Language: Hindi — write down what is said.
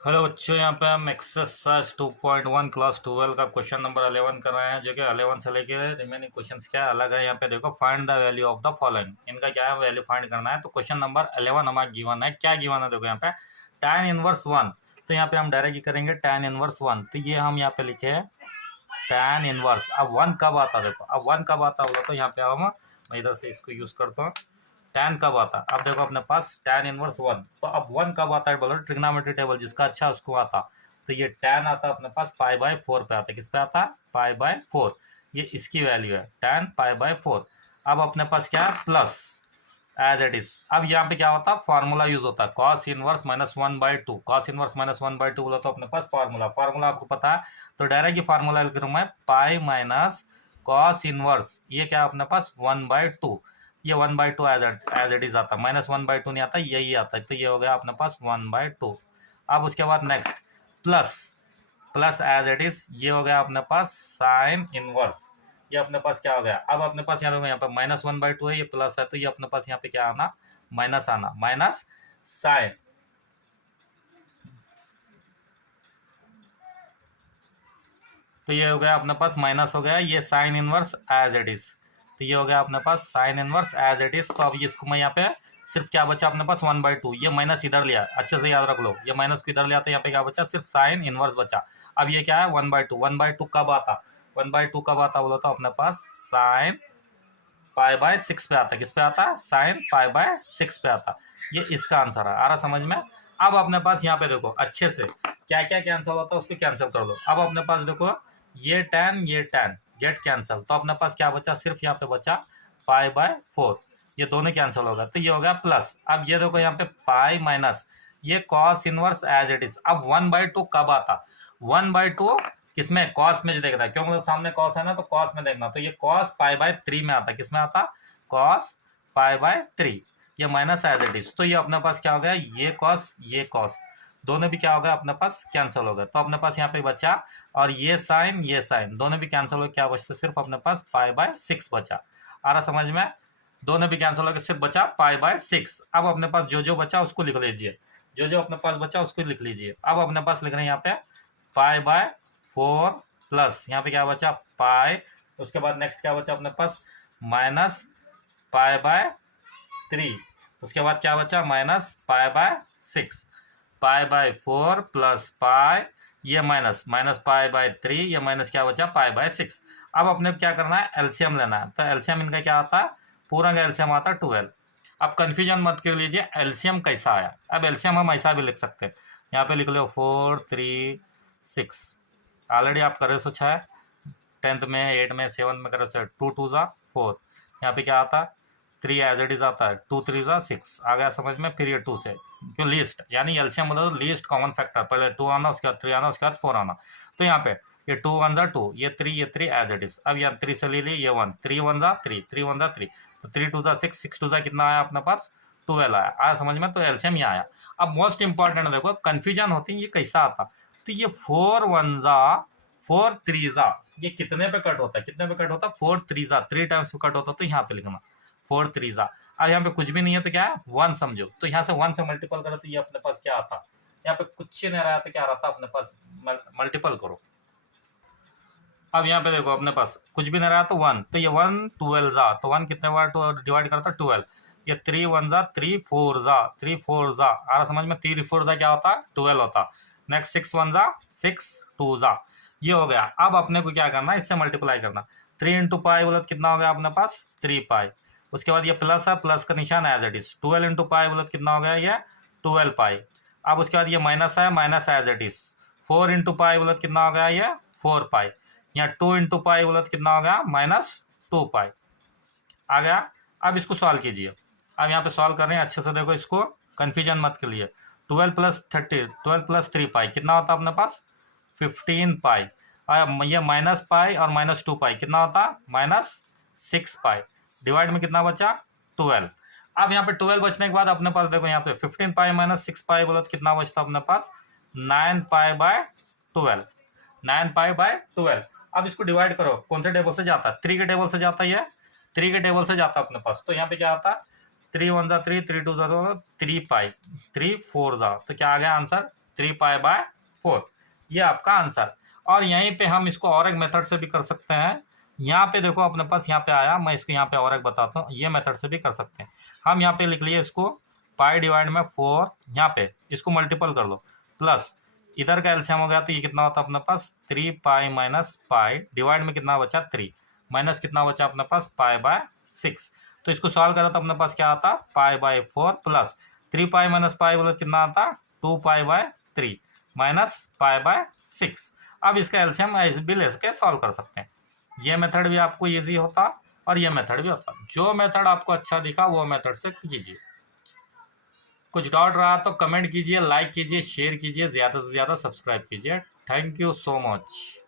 हेलो बच्चों, यहाँ पे हम एक्सरसाइज 2.1 क्लास 12 का क्वेश्चन नंबर 11 कर रहे हैं, जो कि 11 से लेके रिमेनिंग क्वेश्चंस क्या है अलग है। यहाँ पे देखो, find the value of the following, इनका क्या है वैल्यू फाइंड करना है। तो क्वेश्चन नंबर 11 हमारा गिवन है। क्या गिवन है देखो यहाँ पे, tan इनवर्स 1। तो यहाँ पे हम डायरेक्ट ही करेंगे tan इनवर्स 1। तो ये हम यहाँ पे लिखे है tan इनवर्स। अब 1 कब आता, देखो अब 1 कब आता बोला तो यहाँ पे हम, मैं इधर से इसको यूज करता हूँ। tan कब आता, अब देखो अपने पास tan इनवर्स 1। तो अब 1 कब आता है बोलो, ट्रिग्नोमेट्री टेबल जिसका अच्छा उसको आता। तो ये tan आता है अपने पास π/4 पे आता है। किस पे आता है, π/4। ये इसकी वैल्यू है tan π/4। अब अपने पास क्या है, प्लस एज इट इज। अब यहाँ पे क्या होता है, फार्मूला यूज होता है, cos इनवर्स -1/2। cos इनवर्स -1/2 बोला तो अपने पास फार्मूला आपको पता है। तो डायरेक्ट ये फार्मूला लिख रहा हूँ मैं, पाई माइनस cos इनवर्स, ये क्या अपने पास 1/2। ये 1/2 एज इट इज आता है, -1/2 नहीं आता, यही आता है। तो ये हो गया अपने पास 1/2। अब उसके बाद next plus plus as it is, ये हो गया अपने पास साइन इनवर्स। ये अपने पास क्या हो गया, अब अपने पास यहाँ देखो, यहाँ पे -1/2 है, ये प्लस है, तो ये अपने पास यहाँ पे क्या आना, माइनस आना, माइनस साइन। तो ये हो गया अपने पास माइनस हो गया, ये sine inverse as it is. तो ये हो गया अपने पास sine inverse as it is. तो अब इसको मैं यहाँ पे सिर्फ क्या बचा अपने पास 1/2, ये माइनस इधर लिया, अच्छे से याद रख लो, ये माइनस को इधर लिया तो यहाँ पे क्या बचा, सिर्फ साइन इनवर्स बचा। अब ये क्या है 1/2। 1/2 कब आता, 1/2 कब आता बोला तो अपने पास साइन π/6 पे आता। किस पे आता, साइन π/6 पे आता। ये इसका आंसर है। आ रहा समझ में। अब अपने पास यहाँ पे देखो अच्छे से क्या क्या कैंसिल होता है उसको कैंसिल कर दो। अब अपने पास देखो, ये tan गेट कैंसिल। तो अपने पास क्या बचा, सिर्फ यहाँ पे बचा π/4। ये दोनों कैंसिल होगा तो ये हो गया प्लस। अब ये देखो यहाँ पे पाई माइनस, ये cos inverse as it is. अब 1/2 कब आता, 1/2 किसमें, कॉस में जो देखना है, क्यों मतलब सामने कॉस है ना, तो कॉस में देखना। तो ये cos π/3 में आता, किस में आता, cos π/3। ये माइनस एज इट इज। तो ये अपने पास क्या हो गया, ये कॉस दोनों भी क्या हो गया अपने पास कैंसिल हो गया। तो अपने पास यहाँ पे बचा, और ये साइन दोनों भी कैंसिल हो गए, क्या बचता, सिर्फ अपने पास π/6 बचा। आ रहा समझ में, दोनों भी कैंसिल हो गए, सिर्फ बचा π/6। अब अपने पास जो जो बचा उसको लिख लीजिए, जो जो अपने पास बचा उसको लिख लीजिए। अब अपने पास लिख रहे हैं यहाँ पे π/4 प्लस यहाँ पे क्या बचा पाई, उसके बाद नेक्स्ट क्या बचा अपने पास माइनस π/3, उसके बाद क्या बचा माइनस π/6। π/4 प्लस पाई, ये माइनस π/3, ये माइनस क्या बचा π/6। अब अपने क्या करना है, एलसीएम लेना है। तो एलसीएम इनका क्या आता है, पूरा का एलसीएम आता है 12। अब कंफ्यूजन मत कर लीजिए एलसीएम कैसा आया। अब एलसीएम हम ऐसा भी लिख सकते हैं, यहाँ पे लिख लो 4 3 6। ऑलरेडी आप करे सो 6, 10th में 8 में 7 में करे सो 2 2 ज़ा 4। यहाँ पे क्या आता है 3 एज इट इज आता है, 2 3 ज़ा 6। आ गया समझ में। फिर ये 2 से क्यों लीस्ट, यानी एलसीएम बोला तो लीस्ट कॉमन फैक्टर, पहले 2 आना, उसके बाद 3 आना, उसके बाद 4 आना। तो यहाँ पे ये 2 1 ज़ा 2, ये 3 एज इट इज। अब यहाँ 3 से ले ली, ये 1, 3 1 ज़ा 3, 3 1 ज़ा 3। तो 3 2 ज़ा 6, 6 2 ज़ा कितना आया अपने पास 12 आया समझ में। तो एलसीएम यहाँ आया। अब मोस्ट इंपॉर्टेंट देखो, कंफ्यूजन होती है ये कैसा आता। तो ये 4 1 ज़ा 4 3 ज़ा, ये कितने पे कट होता है, कितने पे कट होता है 4 3 ज़ा, 3 टाइम्स पे कट होता है। तो यहाँ पे लिखना 4 3 ज़ा। अब यहाँ पे कुछ भी नहीं है तो क्या है 1 समझो। तो यहाँ से 1 से मल्टीपल करो तो ये अपने पास क्या आता, यहाँ पे कुछ नहीं रहा तो क्या रहता अपने पास, मल्टीपल करो। अब यहाँ पे देखो अपने पास कुछ भी नहीं रहा तो 1, तो ये 1 12 ज़ा, तो 1 कितने बार डिवाइड करता है 12। ये 3 1 ज़ा 3 4 ज़ा, 3 4 ज़ा। आ रहा समझ में, 3 4 ज़ा क्या होता है 12 होता। नेक्स्ट 6 1 ज़ा 6 2 ज़ा, ये हो गया। अब अपने को क्या करना है, इससे मल्टीप्लाई करना। 3 इंटू पाई बोला कितना हो गया अपने पास 3 पाई। उसके बाद ये प्लस है, प्लस का निशान as it is. 12 into pi बोला कितना हो गया ये 12 पाई। अब उसके बाद ये माइनस है, minus as it is. 4 into pi बोला कितना हो गया ये 4 पाई। यहाँ 2 इंटू पाई बोला कितना हो गया -2 पाई। आ गया। अब इसको सॉल्व कीजिए। अब यहाँ पे सॉल्व कर रहे हैं, अच्छे से देखो, इसको कंफ्यूजन मत करिए। 12 प्लस 3 पाई कितना होता है अपने पास 15 पाई। और ये माइनस पाई और -2 पाई कितना होता -6 पाई। डिवाइड में कितना बचा 12। अब यहाँ पे 12 बचने के बाद अपने पास देखो, यहाँ पे 15 पाई -6 पाई बोला तो कितना बचता अपने पास 9 पाई/12, 9 पाई/12। अब इसको डिवाइड करो, कौन से टेबल से जाता है 3 के टेबल से जाता है, ये 3 के टेबल से जाता है अपने पास। तो यहाँ पे क्या आता 3 1 ज़ा 3, 3 2 ज़ा 3 पाई, 3 4 ज़ा, तो क्या आ गया आंसर 3π/4। ये आपका आंसर। और यहीं पे हम इसको और एक मेथड से भी कर सकते हैं। यहाँ पे देखो अपने पास यहाँ पे आया, मैं इसको यहाँ पे और एक बताता हूँ, ये मेथड से भी कर सकते हैं। हम यहाँ पे लिख लिए इसको पाई डिवाइड में 4, यहाँ पे इसको मल्टीपल कर लो, प्लस इधर का एलसीएम हो गया तो ये कितना होता है अपने पास 3π - पाई, डिवाइड में कितना बचा 3, माइनस कितना बचा अपने पास π/6। तो इसको सॉल्व करा तो अपने पास क्या आता π/4 प्लस 3π - पाई बोले कितना आता 2π/3 माइनस π/6। अब इसका एलसीएम भी ले के सॉल्व कर सकते हैं। ये मेथड भी आपको इजी होता और ये मेथड भी होता। जो मेथड आपको अच्छा दिखा वो मेथड से कीजिए। कुछ डाउट रहा तो कमेंट कीजिए, लाइक कीजिए, शेयर कीजिए, ज़्यादा से ज़्यादा सब्सक्राइब कीजिए। Thank you so much.